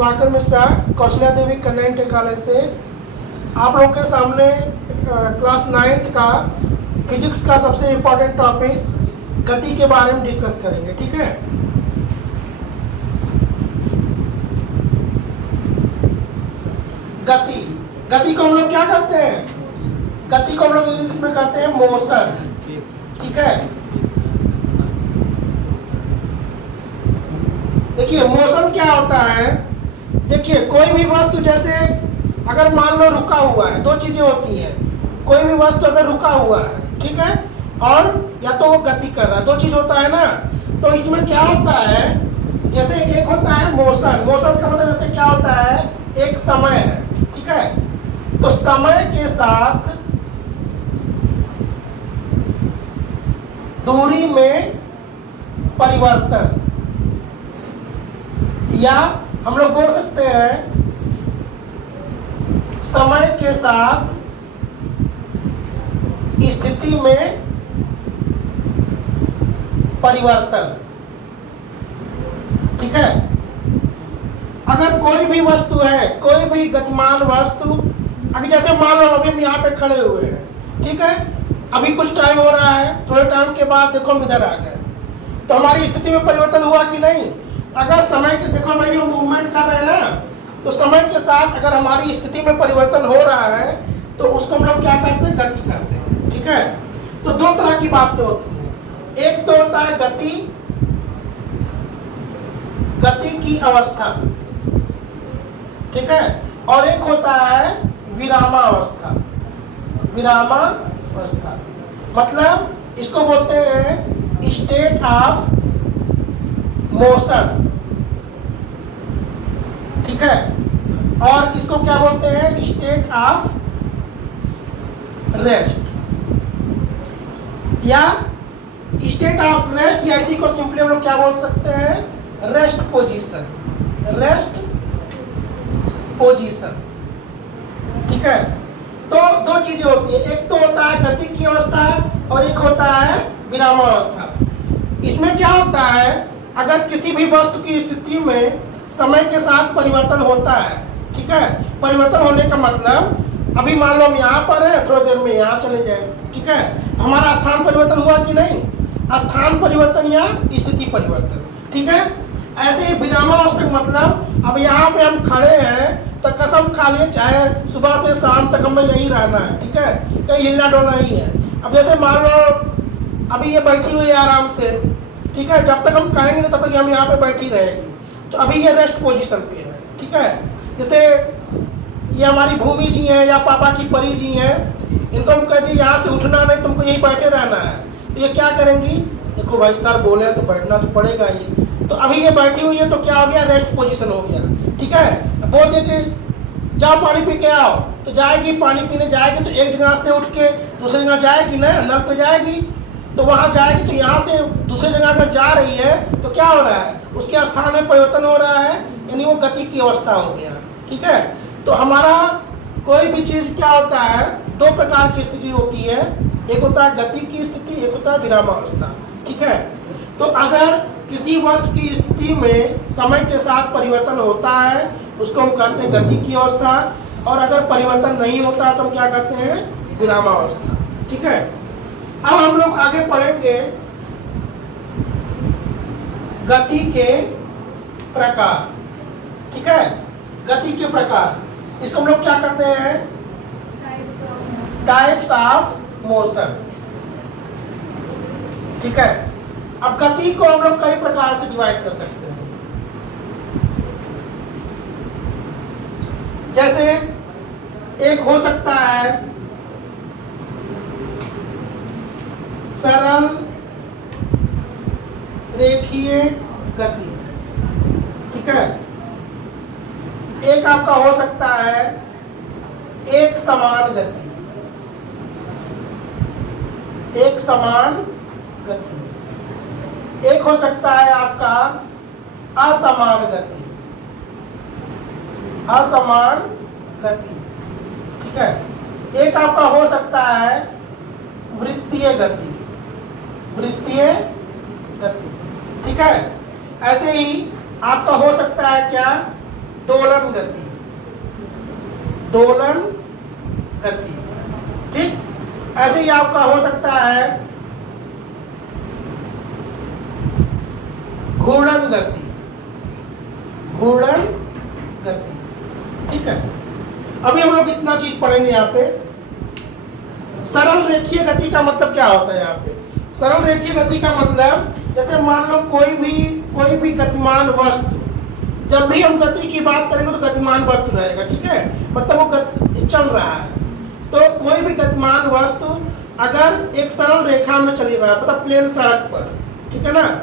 दिवाकर मिश्रा, कौशल्या देवी कन्या inter college से आप लोग के सामने क्लास 9th का फिजिक्स का सबसे इम्पोर्टेंट टॉपिक गति के बारे में डिस्कस करेंगे। ठीक है, गति गति को हम लोग क्या करते हैं? गति को हम लोग इंग्लिश में कहते हैं मोशन। ठीक है, देखिए मोशन क्या होता है। देखिए कोई भी वस्तु, जैसे अगर मान लो रुका हुआ है, दो चीजें होती हैं। कोई भी वस्तु अगर रुका हुआ है, ठीक है, और या तो वो गति कर रहा है, दो चीज होता है ना। तो इसमें क्या होता है, जैसे एक होता है मोशन। मोशन का मतलब जैसे क्या होता है, एक समय है। ठीक है, तो समय के साथ दूरी में परिवर्तन, या हम लोग बोल सकते हैं समय के साथ स्थिति में परिवर्तन। ठीक है, अगर कोई भी वस्तु है, कोई भी गतिमान वस्तु, अगर जैसे मान लो अभी हम यहाँ पे खड़े हुए हैं, ठीक है, अभी कुछ टाइम हो रहा है, थोड़े टाइम के बाद देखो हम इधर आ गए, तो हमारी स्थिति में परिवर्तन हुआ कि नहीं? अगर समय के, देखो हम अभी मूवमेंट कर रहे हैं ना, तो समय के साथ अगर हमारी स्थिति में परिवर्तन हो रहा है तो उसको हम लोग क्या करते हैं? गति करते हैं। ठीक है, तो दो तरह की बातें होती हैं। एक तो होता है गति की अवस्था, ठीक है, और एक होता है विरामावस्था। विरामावस्था मतलब इसको बोलते हैं स्टेट ऑफ मोशन। ठीक है, और इसको क्या बोलते हैं? स्टेट ऑफ रेस्ट, या स्टेट ऑफ रेस्ट, या इसी को सिंपली हम लोग क्या बोल सकते हैं? Rest position. Rest position. ठीक है, तो दो चीजें होती है, एक तो होता है गति की अवस्था और एक होता है विरामावस्था। इसमें क्या होता है, अगर किसी भी वस्तु की स्थिति में समय के साथ परिवर्तन होता है, ठीक है, परिवर्तन होने का मतलब अभी मान लो हम यहाँ पर है, थोड़ी देर में यहाँ चले जाए, ठीक है, हमारा स्थान परिवर्तन हुआ कि नहीं? स्थान परिवर्तन या स्थिति परिवर्तन। ठीक है, ऐसे ही विरामावस्था का मतलब अब यहाँ पे हम खड़े हैं तो कसम खा लिए चाहे सुबह से शाम तक हमें यहीं रहना है। ठीक है, कहीं हिलना डोलना नहीं है। अब जैसे मान लो अभी ये बैठी हुई है आराम से, ठीक है, जब तक हम कहेंगे तब तक हम यहाँ पे बैठी रहेंगी, तो अभी ये रेस्ट पोजीशन पे है। ठीक है, जैसे ये हमारी भूमि जी हैं या पापा की परी जी हैं, इनको हम कह दिए यहाँ से उठना नहीं, तुमको यहीं बैठे रहना है, तो ये क्या करेंगी? देखो भाई सर बोले तो बैठना तो पड़ेगा ही, तो अभी ये बैठी हुई है तो क्या हो गया? रेस्ट पोजीशन हो गया। ठीक है, बोल दे कि जाओ पानी पी के आओ, तो जाएगी, पानी पीने जाएगी, तो एक जगह से उठ के दूसरी जगह जाएगी ना, नल पे जाएगी, तो वहां जाएगी, तो यहाँ से दूसरी जगह अगर जा रही है तो क्या हो रहा है? उसके स्थान में परिवर्तन हो रहा है, यानी वो गति की अवस्था हो गया। ठीक है, तो हमारा कोई भी चीज क्या होता है, दो प्रकार की स्थिति होती है, एक होता है गति की स्थिति, एक होता है विरामावस्था। ठीक है, तो अगर किसी वस्तु की स्थिति में समय के साथ परिवर्तन होता है उसको हम कहते हैं गति की अवस्था, और अगर परिवर्तन नहीं होता तो हम क्या कहते हैं? विरामावस्था। ठीक है, अब हम लोग आगे पढ़ेंगे गति के प्रकार। ठीक है, गति के प्रकार, इसको हम लोग क्या करते हैं? Types of motion. ठीक है, अब गति को हम लोग कई प्रकार से डिवाइड कर सकते हैं। जैसे एक हो सकता है सरल रेखीय गति। ठीक है, एक आपका हो सकता है एक समान गति। एक समान गति। एक हो सकता है आपका असमान गति। असमान गति। ठीक है, एक आपका हो सकता है वृत्तीय गति। वृत्तीय गति। ठीक है, ऐसे ही आपका हो सकता है क्या? दोलन गति, दोलन गति। ठीक, ऐसे ही आपका हो सकता है घूर्णन गति, घूर्णन गति। ठीक है, अभी हम लोग इतना चीज पढ़ेंगे यहाँ पे। सरल रेखीय गति का मतलब क्या होता है यहाँ पे? सरल रेखीय गति का मतलब, जैसे मान लो कोई भी गतिमान वस्तु, जब भी हम गति की बात करेंगे तो गतिमान वस्तु रहेगा। ठीक है, मतलब वो चल रहा है। तो कोई भी गतिमान वस्तु अगर एक सरल रेखा में चली रहा है, मतलब प्लेन सड़क पर, ठीक है ना।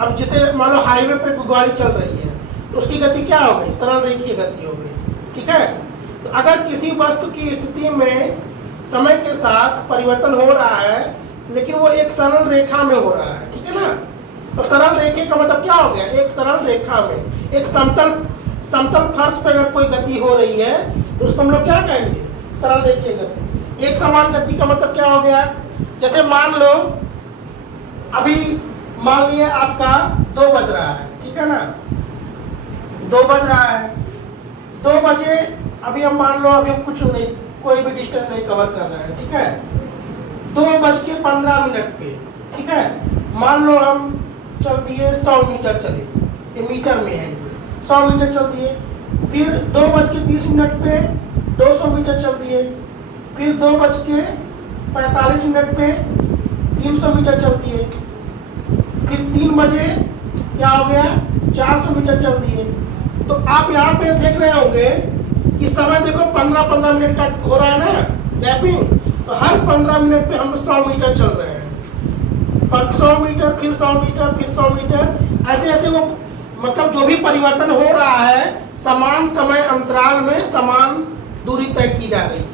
अब जैसे मान लो हाईवे पे कोई गाड़ी चल रही है तो उसकी गति क्या हो गई? सरल रेखीय गति हो गई। ठीक है, तो अगर किसी वस्तु की स्थिति में समय के साथ परिवर्तन हो रहा है लेकिन वो एक सरल रेखा में हो रहा है, ठीक है ना। तो सरल रेखा का मतलब क्या हो गया? एक सरल रेखा में, एक समतल फर्श पे अगर कोई गति हो रही है तो उसको हम लोग क्या कहेंगे? सरल रेखीय गति। एक समान गति का मतलब क्या हो गया? जैसे मान लो अभी मान लिया आपका 2 बज रहा है, ठीक है ना, 2 बज रहा है, 2 बजे अभी हम मान लो अभी हम कुछ नहीं, कोई भी डिस्टेंस नहीं कवर कर रहे हैं। ठीक है, 2:15 पे, ठीक है, मान लो हम चल दिए 100 मीटर चले, ये मीटर में है, 100 मीटर चल दिए। फिर 2:30 पे 200 मीटर चल दिए। फिर 2:45 पे 300 मीटर चल दिए। फिर 3 बजे क्या हो गया? 400 मीटर चल दिए। तो आप यहाँ पे देख रहे होंगे कि समय देखो 15-15 मिनट का हो रहा है ना गैपिंग। तो हर 15 मिनट पे हम 100 मीटर चल रहे हैं। 100 मीटर, फिर 100 मीटर, फिर 100 मीटर, ऐसे ऐसे वो मतलब जो भी परिवर्तन हो रहा है समान समय अंतराल में समान दूरी तय की जा रही है।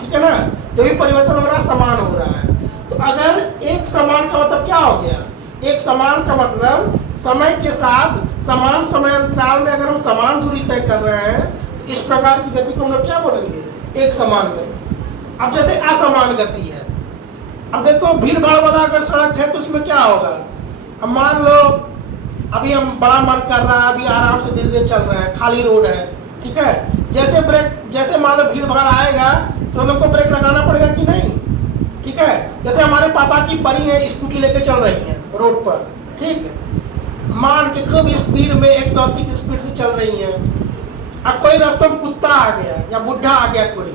ठीक है ना, जो भी परिवर्तन हो रहा है समान हो रहा है। तो अगर एक समान का मतलब क्या हो गया? एक समान का मतलब समय के साथ समान समय अंतराल में अगर हम समान दूरी तय कर रहे हैं तो इस प्रकार की गति को हम लोग क्या बोलेंगे? एक समान गति। अब जैसे असमान गति है, अब देखो भीड़ भाड़ वाला अगर सड़क है तो उसमें क्या होगा? अब मान लो अभी हम बड़ा मन कर रहा है, अभी आराम से धीरे धीरे चल रहे हैं, खाली रोड है, ठीक है, जैसे मान लो भीड़ भाड़ आएगा तो हम लोग को ब्रेक लगाना पड़ेगा कि नहीं? ठीक है, जैसे हमारे पापा की परी है स्कूटी लेके चल रही है रोड पर, ठीक है, मान के खूब स्पीड में 180 की स्पीड से चल रही है। अब कोई रास्ते में कुत्ता आ गया या बुढ़ा आ गया कोई,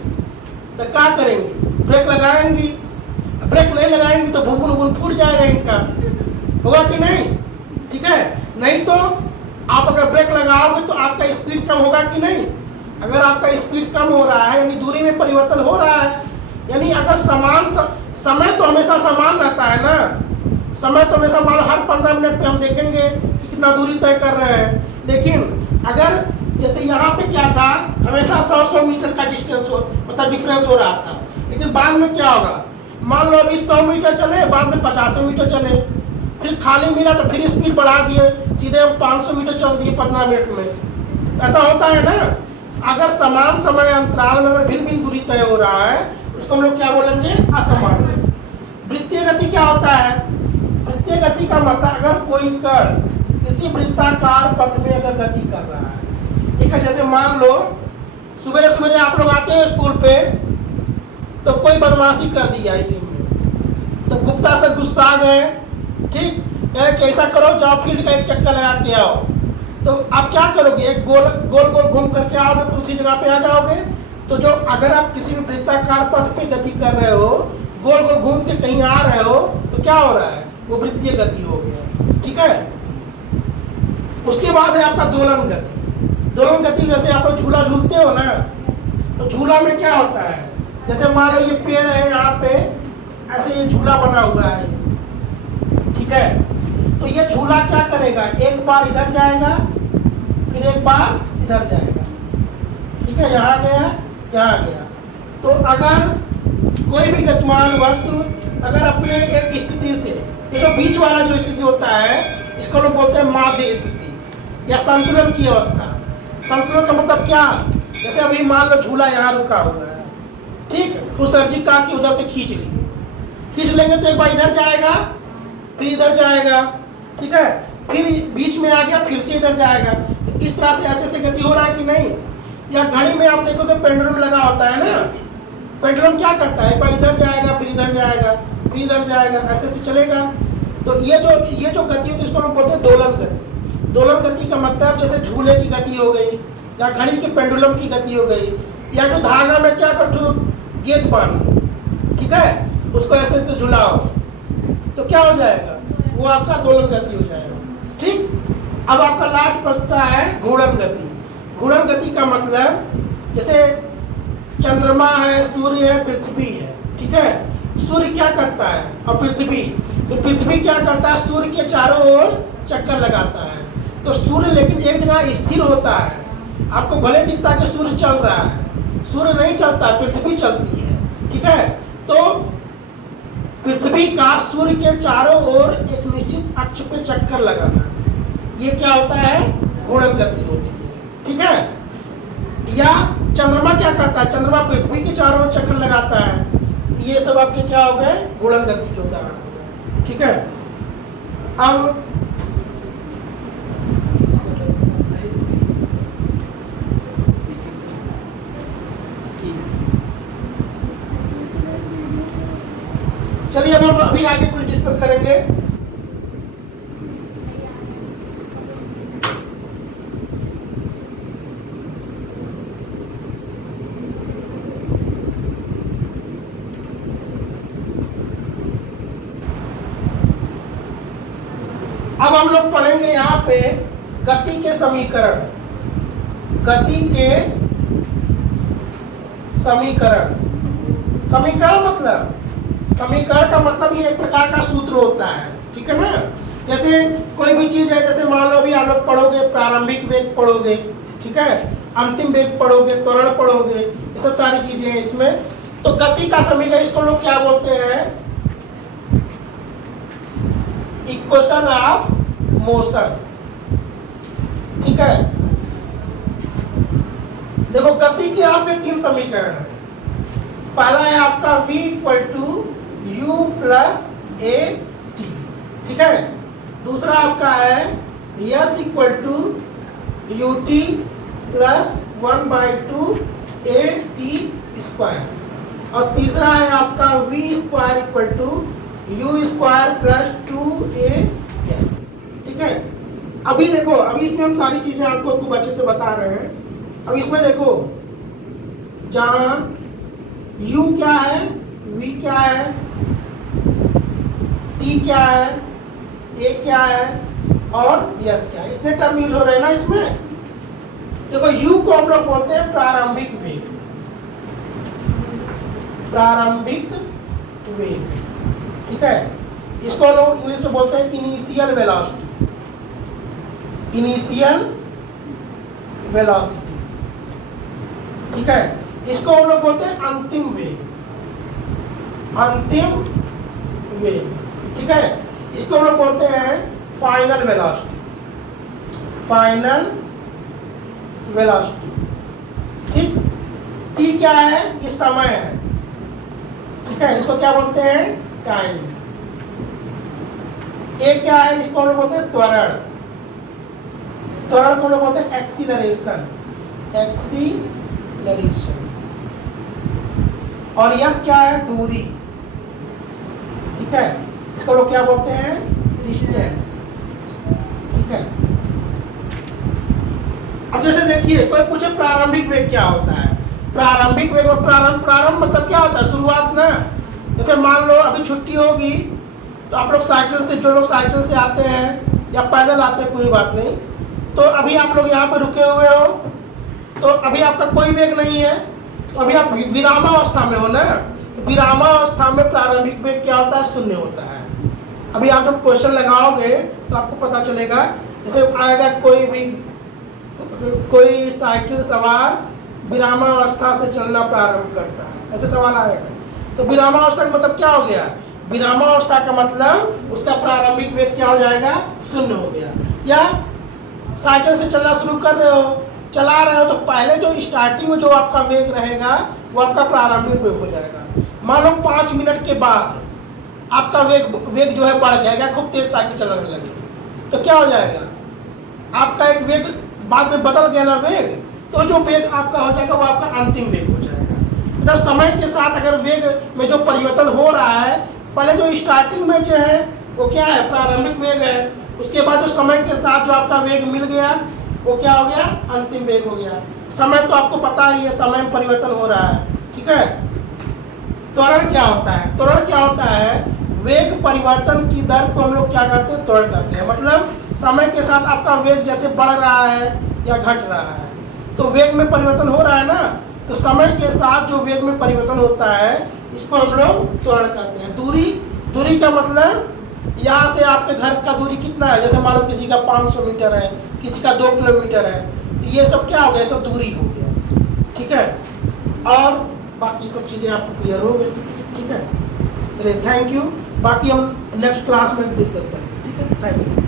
तो क्या करेंगी? ब्रेक लगाएंगी? ब्रेक नहीं लगाएंगी तो भूगुन वूगुन फूट जाएगा इनका, होगा कि नहीं? ठीक है, नहीं तो आप अगर ब्रेक लगाओगे तो आपका स्पीड कम होगा कि नहीं? अगर आपका स्पीड कम हो रहा है यानी दूरी में परिवर्तन हो रहा है, यानी अगर समय तो हमेशा समान रहता है ना। समय तो हमेशा मान लो हर 15 मिनट पे हम देखेंगे कि कितना दूरी तय कर रहे हैं। लेकिन अगर जैसे यहाँ पे क्या था, हमेशा 100 मीटर का डिस्टेंस मतलब डिफरेंस हो रहा था, लेकिन बाद में क्या होगा? मान लो अभी 100 मीटर चले, बाद में 50 मीटर चले, फिर खाली मिला तो फिर स्पीड बढ़ा दिए, सीधे हम 500 मीटर चल दिए 15 मिनट में। ऐसा होता है ना। अगर समान समय अंतराल में अगर भिन्न भिन्न दूरी तय हो रहा है उसको हम लोग क्या बोलेंगे? असमान गति। वृत्तीय गति क्या होता है? वृत्तीय गति का मतलब अगर कोई कण किसी वृत्ताकार पथ में अगर गति कर रहा है, ठीक है, जैसे मान लो सुबह सवेरे आप लोग आते हैं स्कूल पे तो कोई बदमाशी कर दिया इसी में, तो गुप्ता से गुस्सा गए, ठीक, कहे कि ऐसा करो जाओ फील्ड का एक चक्कर लगा के आओ। तो आप क्या करोगे? एक गोल गोल घूम करके आओगे तो उसी जगह पे आ जाओगे। तो जो अगर आप किसी भी वृत्ताकार पथ पे गति कर रहे हो, गोल गोल घूम के कहीं आ रहे हो, तो क्या हो रहा है? वो वृत्तीय गति हो गया। ठीक है, उसके बाद है आपका दोलन गति। दोलन गति जैसे आप लोग झूला झूलते हो ना, तो झूला में क्या होता है? जैसे मान लो ये पेड़ है, यहाँ पे ऐसे ये झूला बना हुआ है, ठीक है, तो ये झूला क्या करेगा? एक बार इधर जाएगा फिर एक बार इधर जाएगा, ठीक है, यहाँ गया यहाँ गया। तो अगर कोई भी गतिमान वस्तु अगर अपने एक स्थिति से, ये तो बीच वाला जो स्थिति होता है इसको लोग बोलते हैं माध्य स्थिति या संतुलन की अवस्था। संतुलन का मतलब क्या? जैसे अभी मान लो झूला यहाँ रुका हुआ है, ठीक, तो सर जी कहा कि उधर से खींच लेंगे तो एक बार इधर जाएगा फिर इधर जाएगा, ठीक है, फिर बीच में आ गया, फिर से इधर जाएगा। तो इस तरह से ऐसे गति हो रहा है कि नहीं। या घड़ी में आप देखोगे पेंडुलम लगा होता है ना, पेंडुलम क्या करता है, एक बार इधर जाएगा, फिर इधर जाएगा, फिर इधर जाएगा, ऐसे से चलेगा। तो ये जो गति होती है इसको हम बोलते हैं दोलन गति। दोलन गति का मतलब जैसे झूले की गति हो गई, या घड़ी के पेंडुलम की गति हो गई, या जो धागा में क्या करते हो, गेंद बांधो, ठीक है, उसको ऐसे ऐसे झुलाओ, तो क्या हो जाएगा, वो आपका दोलन गति हो जाएगा। ठीक, अब आपका लास्ट बचता है घूर्णन गति। घूर्णन गति का मतलब जैसे चंद्रमा है, सूर्य है, पृथ्वी है, ठीक है। सूर्य क्या करता है और पृथ्वी, तो पृथ्वी क्या करता है, सूर्य के चारों ओर चक्कर लगाता है। तो सूर्य लेकिन एक जगह स्थिर होता है। आपको भले दिखता है कि सूर्य चल रहा है, सूर्य नहीं चलता, पृथ्वी चलती है, ठीक है। तो पृथ्वी का सूर्य के चारों ओर एक निश्चित अक्ष पे चक्कर लगाना, ये क्या होता है, घूर्णन गति होती है, ठीक है। या चंद्रमा क्या करता है, चंद्रमा पृथ्वी के चारों ओर चक्कर लगाता है। ये सब आपके क्या हो गए, घूर्णन गति के उदाहरण हो गए, ठीक है। अब चलिए अब हम अभी आगे कुछ डिस्कस करेंगे। अब हम लोग पढ़ेंगे यहाँ पे गति के समीकरण। गति के समीकरण, समीकरण मतलब, समीकरण का मतलब ये एक प्रकार का सूत्र होता है, ठीक है ना। जैसे कोई भी चीज है, जैसे मान लो अभी आप लोग पढ़ोगे, प्रारंभिक वेग पढ़ोगे, ठीक है, अंतिम वेग पढ़ोगे, त्वरण पढ़ोगे, ये सब सारी चीजें हैं इसमें। तो गति का समीकरण इसको लोग क्या बोलते हैं, इक्वेशन ऑफ मोशन, ठीक है। देखो गति के यहाँ पे 3 समीकरण है। पहला है आपका v equal to u plus a t, ठीक है। दूसरा आपका है s equal to u t plus 1/2 a t square. और तीसरा है आपका v square equal to u square plus 2as, ठीक है। अभी देखो, अभी इसमें हम सारी चीजें आपको खूब अच्छे से बता रहे हैं। अब इसमें देखो, जहां u क्या है, v क्या है, t क्या है, a क्या है और s क्या है, इतने टर्म यूज हो रहे हैं ना इसमें। देखो u को हम लोग बोलते हैं प्रारंभिक वेग, प्रारंभिक वेग, ठीक है। इसको हम लोग इंग्लिश में बोलते हैं इनिशियल वेलोसिटी, इनिशियल वेलोसिटी, ठीक है। इसको हम लोग बोलते हैं अंतिम वेग, अंतिम वेग, ठीक है। इसको हम लोग बोलते हैं फाइनल वेलोसिटी, फाइनल वेलोसिटी, ठीक। टी क्या है, ये समय है, ठीक है, इसको क्या बोलते हैं, टाइम। ए क्या है, इसको हम लोग बोलते हैं त्वरण, त्वरण को लोग बोलते हैं एक्सीलरेशन, एक्सीलरेशन। और यस क्या है, दूरी, ठीक है, इसको लोग क्या बोलते हैं, डिस्टेंस, ठीक है। अब जैसे देखिए, कोई पूछे प्रारंभिक वेग क्या होता है। प्रारंभिक वेग और प्रारंभ मतलब क्या होता है, शुरुआत ना। जैसे मान लो अभी छुट्टी होगी तो आप लोग साइकिल से, जो लोग साइकिल से आते हैं या पैदल आते हैं, कोई बात नहीं, तो अभी आप लोग यहाँ पे रुके हुए हो, तो अभी आपका कोई वेग नहीं है, तो अभी आप विरामावस्था में हो ना। विरामावस्था में प्रारंभिक वेग क्या होता है, 0 होता है। अभी आप जब क्वेश्चन लगाओगे तो आपको पता चलेगा, जैसे आएगा कोई साइकिल सवार विरामावस्था से चलना प्रारंभ करता है, ऐसे सवाल आएगा। तो विरामावस्था का मतलब क्या हो गया, विरामावस्था का मतलब उसका प्रारंभिक वेग क्या हो जाएगा, 0 हो गया। या साइकिल से चलना शुरू कर रहे हो, चला रहे हो, तो पहले जो स्टार्टिंग में जो आपका वेग रहेगा वो आपका प्रारंभिक वेग हो जाएगा। मान लो 5 मिनट के बाद आपका वेग जो है बढ़ जाएगा, खूब तेज साइकिल चलाने लगे, तो क्या हो जाएगा, आपका एक वेग बाद में बदल गया ना वेग, तो जो वेग आपका हो जाएगा वो आपका अंतिम वेग हो जाएगा। मतलब समय के साथ अगर वेग में जो परिवर्तन हो रहा है, पहले जो स्टार्टिंग में जो है वो क्या है, प्रारंभिक वेग है, उसके बाद जो समय के साथ जो आपका वेग मिल गया वो क्या हो गया, अंतिम वेग हो गया। समय तो आपको पता ही है, समय में परिवर्तन हो रहा है, ठीक है। त्वरण क्या होता है, त्वरण क्या होता है, वेग परिवर्तन की दर को हम लोग क्या कहते हैं, त्वरण कहते हैं। मतलब समय के साथ आपका वेग जैसे बढ़ रहा है या घट रहा है, तो वेग में परिवर्तन हो रहा है ना, तो समय के साथ जो वेग में परिवर्तन होता है इसको हम लोग त्वरण कहते हैं। दूरी, दूरी का मतलब यहाँ से आपके घर का दूरी कितना है, जैसे मान लो किसी का 500 मीटर है, किसी का 2 किलोमीटर है, तो ये सब क्या हो गया, सब दूरी हो गया, ठीक है। और बाकी सब चीज़ें आपको क्लियर हो गई, ठीक है। चलिए थैंक यू, बाकी हम नेक्स्ट क्लास में डिस्कस करेंगे, ठीक है, थैंक यू।